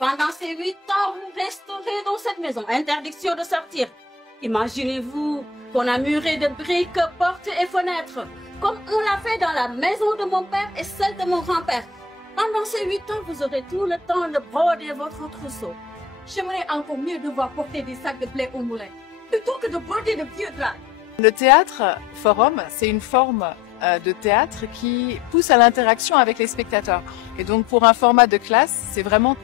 Pendant ces 8 ans, vous resterez dans cette maison. Interdiction de sortir. Imaginez-vous qu'on a muré de briques, portes et fenêtres, comme on l'a fait dans la maison de mon père et celle de mon grand-père. Pendant ces 8 ans, vous aurez tout le temps de broder votre trousseau. J'aimerais encore mieux devoir porter des sacs de blé au moulin, plutôt que de broder de vieux draps. Le théâtre forum, c'est une forme de théâtre qui pousse à l'interaction avec les spectateurs. Et donc pour un format de classe, c'est vraiment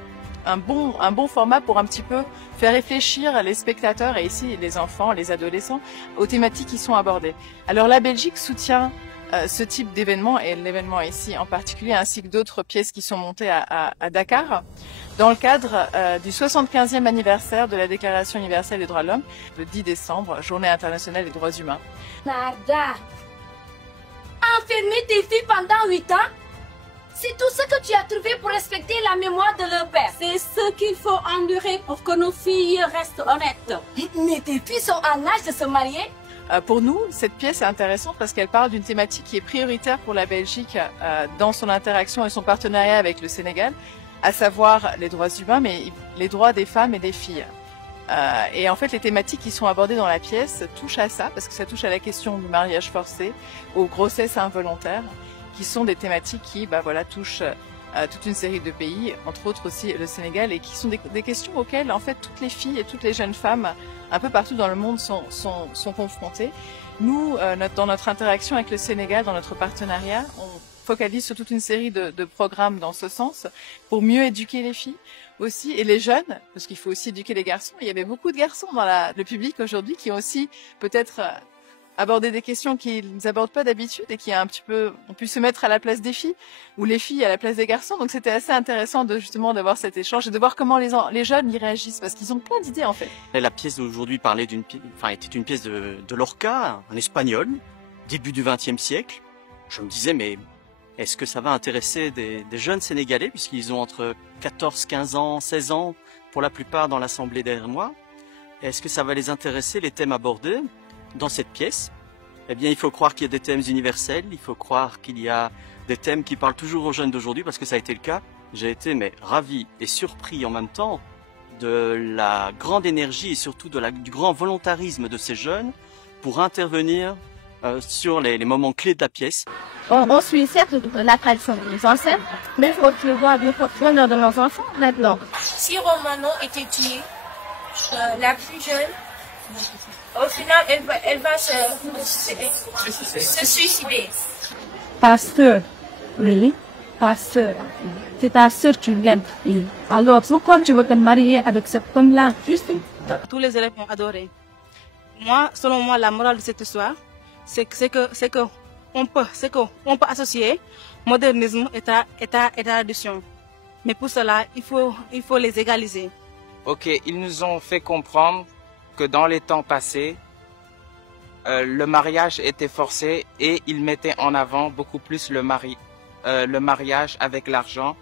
un bon format pour un petit peu faire réfléchir les spectateurs et ici les enfants, les adolescents, aux thématiques qui sont abordées. Alors la Belgique soutient ce type d'événement et l'événement ici en particulier, ainsi que d'autres pièces qui sont montées à Dakar, dans le cadre du 75e anniversaire de la Déclaration universelle des droits de l'homme, le 10 décembre, Journée internationale des droits humains. Nada. Enfermer tes filles pendant 8 ans? C'est tout ce que tu as trouvé pour respecter la mémoire de leur père. C'est ce qu'il faut endurer pour que nos filles restent honnêtes. Mais tes filles sont en âge de se marier? Pour nous, cette pièce est intéressante parce qu'elle parle d'une thématique qui est prioritaire pour la Belgique dans son interaction et son partenariat avec le Sénégal, à savoir les droits humains, mais les droits des femmes et des filles. Et en fait, les thématiques qui sont abordées dans la pièce touchent à ça, parce que ça touche à la question du mariage forcé, aux grossesses involontaires, qui sont des thématiques qui touchent toute une série de pays, entre autres aussi le Sénégal, et qui sont des questions auxquelles en fait toutes les filles et toutes les jeunes femmes un peu partout dans le monde sont confrontées. Nous, dans notre interaction avec le Sénégal, dans notre partenariat, on focalise sur toute une série de programmes dans ce sens pour mieux éduquer les filles aussi et les jeunes, parce qu'il faut aussi éduquer les garçons. Il y avait beaucoup de garçons dans le public aujourd'hui qui ont aussi peut-être aborder des questions qu'ils n'abordent pas d'habitude et qui ont pu se mettre à la place des filles ou les filles à la place des garçons. Donc c'était assez intéressant justement d'avoir cet échange et de voir comment les jeunes y réagissent parce qu'ils ont plein d'idées en fait. La pièce d'aujourd'hui était une pièce de Lorca, un espagnol, début du XXe siècle. Je me disais mais est-ce que ça va intéresser des jeunes Sénégalais puisqu'ils ont entre 14, 15 ans, 16 ans pour la plupart dans l'assemblée derrière moi. Est-ce que ça va les intéresser les thèmes abordés dans cette pièce? Eh bien, il faut croire qu'il y a des thèmes universels, il faut croire qu'il y a des thèmes qui parlent toujours aux jeunes d'aujourd'hui, parce que ça a été le cas. J'ai été ravi et surpris en même temps de la grande énergie et surtout du grand volontarisme de ces jeunes pour intervenir sur les moments clés de la pièce. On suit certes la tradition de nos ancêtres, mais il faut voir le bonheur de nos enfants maintenant. Si Romano était tuée, la plus jeune, au final, elle va se suicider. Pasteur, oui, pasteur. C'est ta sœur que tu l'aimes. Alors, pourquoi tu veux te marier avec cette femme-là? Tous les élèves ont adoré. Moi, selon moi, la morale de cette histoire, c'est qu'on peut associer modernisme et tradition. Mais pour cela, il faut les égaliser. Ok, ils nous ont fait comprendre que dans les temps passés, le mariage était forcé et ils mettaient en avant beaucoup plus le mariage avec l'argent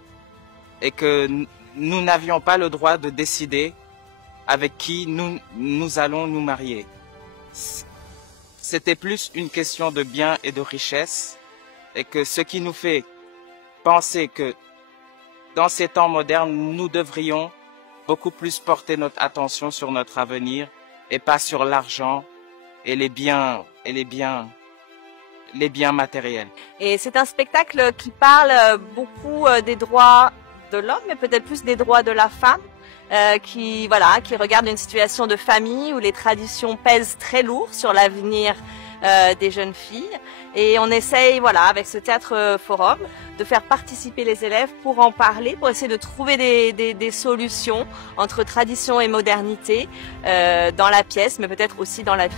et que nous n'avions pas le droit de décider avec qui nous allons nous marier. C'était plus une question de bien et de richesse et que ce qui nous fait penser que dans ces temps modernes, nous devrions beaucoup plus porter notre attention sur notre avenir et pas sur l'argent et les biens matériels. Et c'est un spectacle qui parle beaucoup des droits de l'homme, mais peut-être plus des droits de la femme, qui regarde une situation de famille où les traditions pèsent très lourd sur l'avenir des jeunes filles. Et on essaye, avec ce théâtre forum, de faire participer les élèves pour en parler, pour essayer de trouver des solutions entre tradition et modernité dans la pièce, mais peut-être aussi dans la vie.